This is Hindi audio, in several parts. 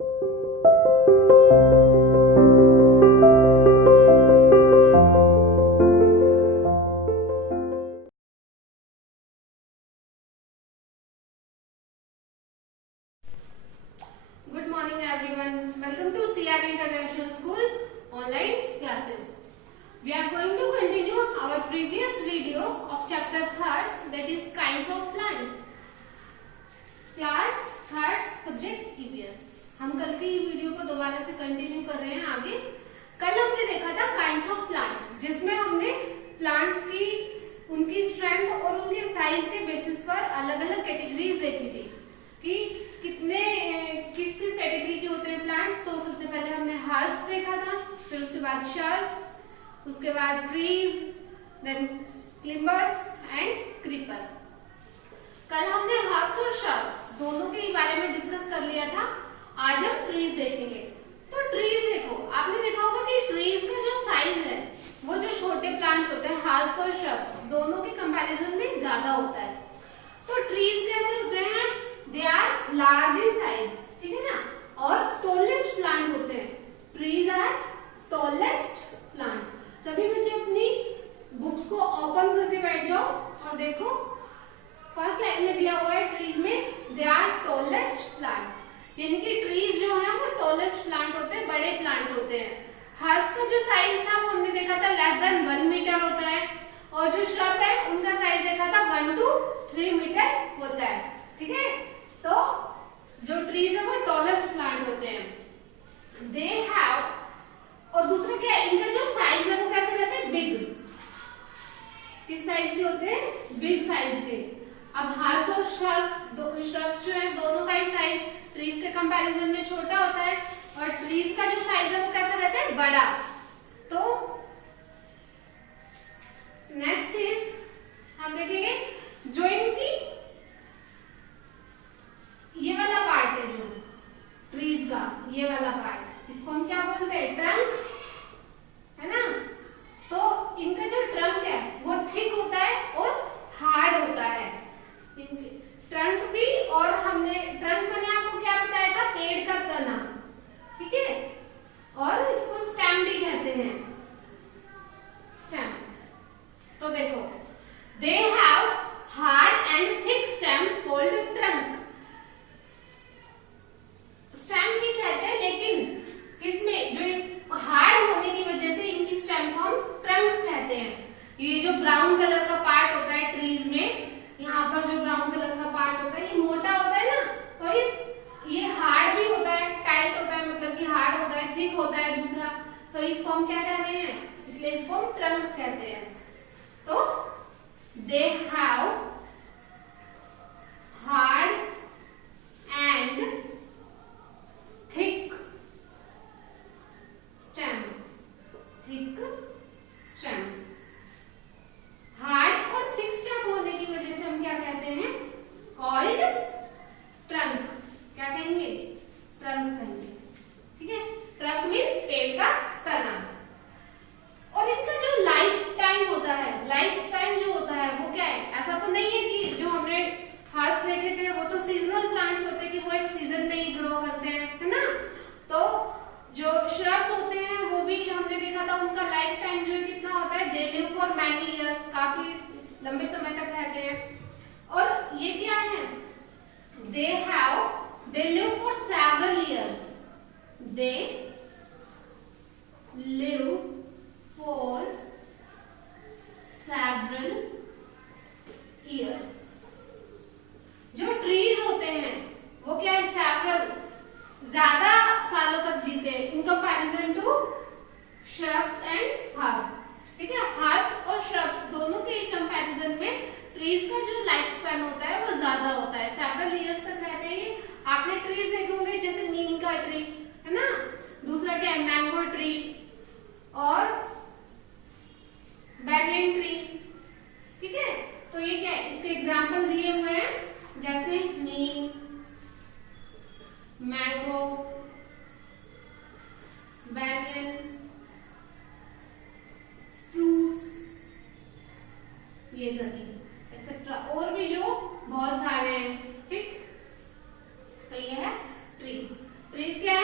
Good morning everyone. Welcome to CR International School online classes. We are going to continue our previous video of chapter 3rd, that is kinds of plant. Class 3rd subject EVS. हम कल की वीडियो को दोबारा से कंटिन्यू कर रहे हैं आगे। कल हमने देखा था काइंड्स ऑफ प्लांट, जिसमें हमने प्लांट्स की उनकी स्ट्रेंथ और उनके साइज के बेसिस पर अलग अलग कैटेगरीज देखी थी कि कितने किस किस कैटेगरी के होते हैं प्लांट्स। तो सबसे पहले हमने हर्ब्स देखा था, फिर उसके बाद शर्ब्स, उसके बाद ट्रीज, देन क्लिम्बर्स एंड क्रीपर। कल हमने हर्ब्स और शर्ब्स दोनों के बारे में डिस्कस कर लिया था। आज हम ट्रीज देखेंगे। तो ट्रीज देखो, आपने देखा होगा कि ट्रीज का जो साइज है वो जो छोटे प्लांट्स होते हैं हर्ब्स और शर्ब्स दोनों के कंपैरिजन में ज्यादा होता है। तो ट्रीज कैसे होते हैं? They are large in size, ठीक है ना, और टॉलेस्ट प्लांट होते हैं। Trees are tallest plants. सभी बच्चे अपनी बुक्स को ओपन करके बैठ जाओ और देखो फर्स्ट लाइन में दिया हुआ है ट्रीज में दे आर टॉलेस्ट प्लांट, यानी कि ट्रीज जो है वो टॉलेस्ट प्लांट होते हैं, बड़े प्लांट होते हैं। हर्ब्स का जो साइज था वो हमने देखा था लेस देन 1 मीटर होता है, और जो श्रब है उनका साइज देखा था 1 to 3 मीटर होता है, ठीक है। तो जो ट्रीज है वो टॉलेस्ट प्लांट होते हैं। दे हैव, और दूसरा क्या है, इनका जो साइज है वो कैसे रहते हैं? बिग। किस साइज के होते हैं? बिग साइज के। अब हर्ब्स और श्रब्स जो है दोनों का ही साइज ट्रीज के कंपैरिजन में छोटा होता है, और ट्रीज का जो साइज है वो कैसा रहता है? बड़ा। तो नेक्स्ट इज हम देखेंगे जो इनकी ये वाला पार्ट है जो ट्रीज का, ये वाला पार्ट, इसको हम क्या बोलते हैं? ट्रंक, है ना। तो इनका जो ट्रंक है वो थिक होता है और हार्ड होता है। ट्रंक भी, और हमने ट्रंक मैंने आपको क्या बताया था? पेड़ का तना, ठीक है, और इसको स्टेम भी कहते हैं, स्टेम। तो देखो they have hard and thick stem called trunk. Stem ही कहते हैं, लेकिन इसमें जो हार्ड होने की वजह से इनकी स्टेम को हम ट्रंक कहते हैं। ये जो ब्राउन कलर का पार्ट होता है ट्रीज में, यहाँ पर जो ब्राउन कलर का पार्ट होता है ये मोटा होता है ना, तो ये हार्ड भी होता है, टाइट होता है, मतलब कि हार्ड होता है, थिक होता है दूसरा, तो इसको हम क्या कह रहे हैं? इसलिए इसको हम ट्रंक कहते हैं। तो दे have hard and thick stem, thick stem. Hard और थिक स्टेम होने की वजह से हम क्या कहते हैं? Called trunk. क्या कहेंगे? ट्रंक कहेंगे, ठीक है। ट्रंक मीन्स पेड़ का तना। और इनका जो लाइफ टाइम होता है, लाइफ स्पैन जो होता है वो क्या है? ऐसा तो नहीं है कि जो हमने हर्ब्स देखे थे वो तो सीजनल प्लांट्स होते हैं कि वो एक सीजन में ही ग्रो करते हैं, है ना। तो जो श्रब्स होते हैं वो भी हमने देखा था उनका लाइफ टाइम जो है कितना होता है? They live for many years, काफी लंबे समय तक रहते हैं। और ये क्या है? They live for several years, they live for several years. जो ट्रीज होते हैं वो क्या है? सेवरल, ज्यादा सालों तक जीते हैं in comparison to shrubs and herb, ठीक है। हर्ब और श्रब्स दोनों के कंपैरिजन में ट्रीज का जो लाइफ स्पैन होता है वो ज्यादा होता है, सेवरल इयर्स तक रहते हैं। आपने ट्रीज देखे होंगे जैसे नीम का ट्री, है ना, दूसरा क्या है? मैंगो ट्री और बैनियन ट्री, ठीक है। तो ये क्या है? इसके एग्जाम्पल दिए हुए हैं जैसे नीम, मैंगो, बैनियन, स्प्रूस, ये सभी एक्सेट्रा, और भी जो बहुत सारे हैं, ठीक। तो ये है ट्रीज। ट्रीज क्या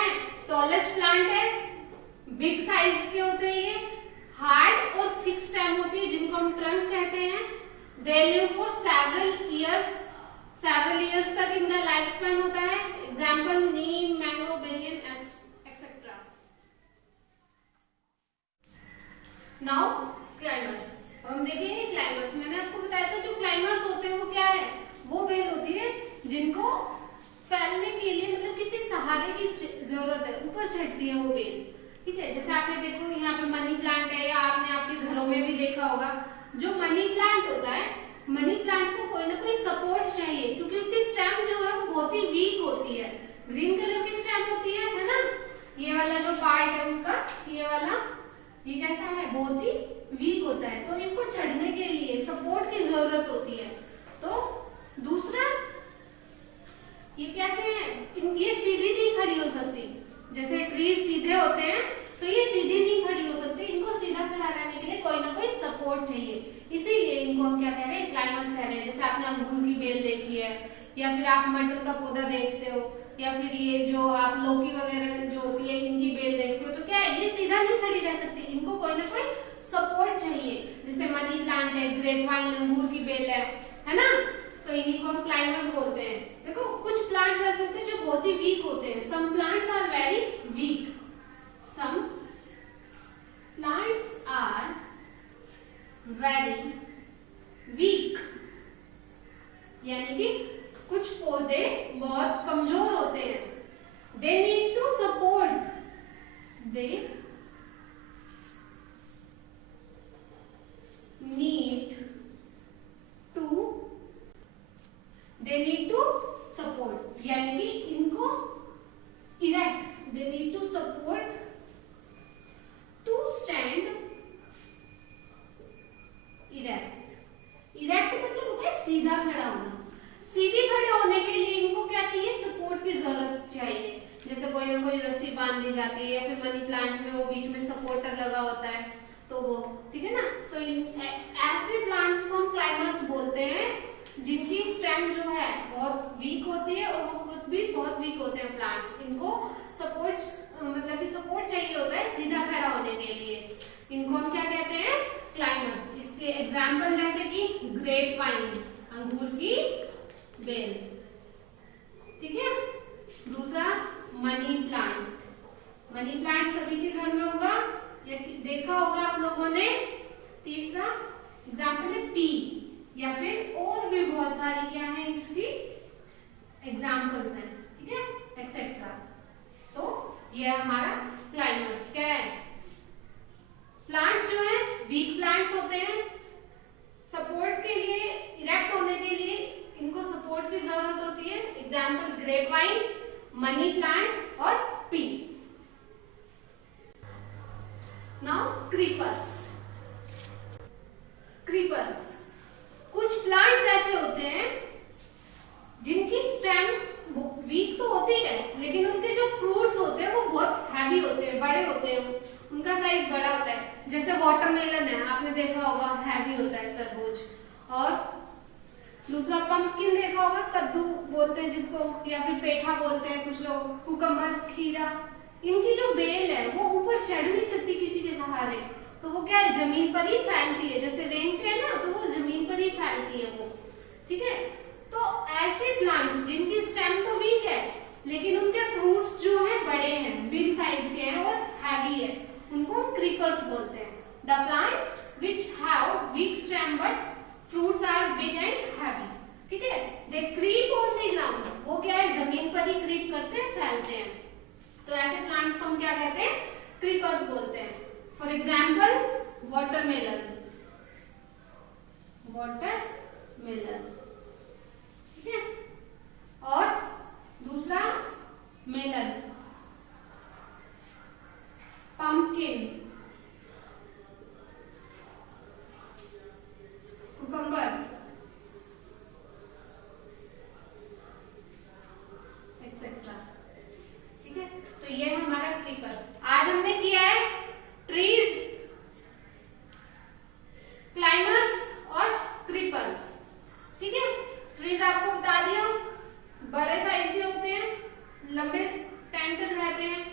नाउ क्लाइमर्स, हम देखेंगे क्लाइमर्स। मैंने आपको बताया था जो क्लाइमर्स होते हैं वो क्या है, वो बेल होती है जिनको फैलने के लिए मतलब किसी सहारे की जरूरत है, ऊपर चढ़ती है वो बेल। ठीक है, जैसे आपने देखो यहाँ पे मनी प्लांट है, या आपने आपके घरों में भी देखा होगा, जो मनी प्लांट होता है, मनी प्लांट को कोई ना कोई सपोर्ट चाहिए, क्योंकि उसकी स्टेम जो है वो बहुत ही वीक होती है। ग्रीन कलर की स्टेम होती है ना, ये वाला जो पार्ट है उसका, ये वाला, ये कैसा है, बहुत ही वीक होता है, तो इसको चढ़ने के लिए सपोर्ट की जरूरत होती है। तो दूसरा, ये कैसे है, ये सीधी नहीं खड़ी हो सकती, जैसे ट्रीज सीधे होते हैं तो ये सीधी नहीं खड़ी हो सकती, इनको सीधा खड़ा रहने के लिए कोई ना कोई सपोर्ट चाहिए, इसीलिए इनको हम क्या कह रहे हैं, क्लाइमर्स कह रहे हैं। जैसे आपने अंगूर की बेल देखी है, या फिर आप मटर का पौधा देखते हो, या फिर ये जो आप लौकी वगैरह जो होती है इनकी बेल देखते हो, तो क्या है, ये सीधा नहीं खड़ी रह सकती, इनको कोई ना कोई सपोर्ट चाहिए। जैसे मनी प्लांट है, ग्रेप वाइन अंगूर की बेल है ना, तो इन्हीं को हम क्लाइमर्स बोलते हैं। देखो कुछ प्लांट्स ऐसे होते हैं जो बहुत ही वीक होते हैं, some plants are very weak, some plants are very weak, यानी कि कुछ पौधे बहुत कमजोर होते हैं। They need to support, they need to support, यानी कि इनको erect, they need to support to stand erect. Erect मतलब होता है सीधा खड़ा होना। सीधे खड़े होने के लिए इनको क्या चाहिए, सपोर्ट की जरूरत चाहिए। जैसे कोई ना कोई रस्सी बांध दी जाती है, या फिर मनी प्लांट में वो बीच में सपोर्टर लगा होता है, तो वो, ठीक है ना। तो ऐसे प्लांट्स को हम क्लाइमर्स बोलते हैं जिनकी स्टेम जो है बहुत वीक होती है, और वो खुद भी बहुत वीक होते हैं प्लांट्स। इनको सपोर्ट मतलब कि सपोर्ट चाहिए होता है सीधा खड़ा होने के लिए, इनको हम क्या कहते हैं, क्लाइमर्स। इसके एग्जाम्पल जैसे कि ग्रेप वाइन अंगूर की बेल, ठीक है। दूसरा मनी प्लांट, मनी प्लांट सभी के घर में होगा या देखा होगा आप लोगों ने। तीसरा एग्जाम्पल है पी, या फिर और भी बहुत सारी क्या है इसकी एग्जाम्पल्स हैं, ठीक है, एक्सेट्रा। तो ये हमारा क्लाइमर्स क्या है, प्लांट्स जो है वीक प्लांट्स होते हैं, सपोर्ट के लिए, इरेक्ट होने के लिए इनको सपोर्ट की जरूरत होती है। Example grape vine, money plant और पी। नाउ क्रीपर्स, क्रीपर्स कुछ प्लांट्स ऐसे होते हैं जिनकी स्टेम वीक तो होती है, लेकिन उनके जो फ्रूट्स होते हैं वो बहुत हैवी होते हैं, बड़े होते हैं, उनका साइज बड़ा होता है। जैसे वाटरमेलन है, आपने देखा होगा, हैवी होता है तरबूज। और दूसरा पंपकिन देखा होगा, कद्दू बोलते हैं जिसको, या फिर पेठा बोलते हैं कुछ लोग, कुकम्बर, खीरा। इनकी जो बेल है वो ऊपर चढ़ नहीं सकती किसी के सहारे, तो वो क्या है, जमीन पर ही फैलती है। जैसे रेंगते हैं ना, तो वो जमीन पर ही फैलती है वो, ठीक है। तो ऐसे प्लांट्स जिनकी स्टेम तो वीक है, लेकिन उनके फ्रूट्स जो है बड़े हैं, बिग साइज के हैं और हैवी है, उनको हम क्रीपर्स बोलते हैं। The plant which have weak stem but fruits are big and heavy, ठीक है। They creep on the ground, वो क्या है, जमीन पर ही क्रीप करते हैं, फैलते हैं। तो ऐसे प्लांट्स को हम क्या कहते हैं, क्रीपर्स बोलते हैं। फॉर एग्जाम्पल वाटरमेलन, वाटरमेलन, ठीक है। और दूसरा मेलन, पंपकिन, कुकम्बर, एक्सेट्रा, ठीक है। तो ये हमारा क्रीपर्स। आज हमने किया है ट्रीज, क्लाइमर्स और क्रीपर्स, ठीक है। ट्रीज आपको बता दिया, बड़े साइज के होते हैं, लंबे टाइम तक रहते हैं।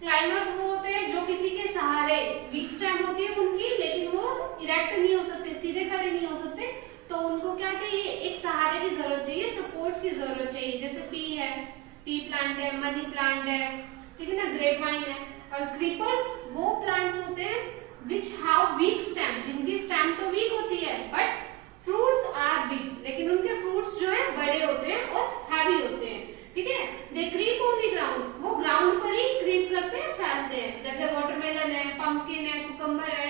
क्लाइमर्स वो होते हैं जो किसी के सहारे, वीक स्टेम होती है उनकी, लेकिन वो इरेक्ट नहीं हो सकते, सीधे खड़े नहीं हो सकते, तो उनको क्या चाहिए, एक सहारे की जरूरत चाहिए, सपोर्ट की जरूरत चाहिए। जैसे पी है, पी प्लांट है, मनी प्लांट है, ठीक है ना, ग्रेप वाइन है। और क्रीपर्स वो प्लांट्स होते हैं which have weak creep on the ground, वो ग्राउंड पर ही क्रीप करते हैं, फैलते हैं, जैसे वाटरमेलन है, पंपकिन है, कुकम्बर है,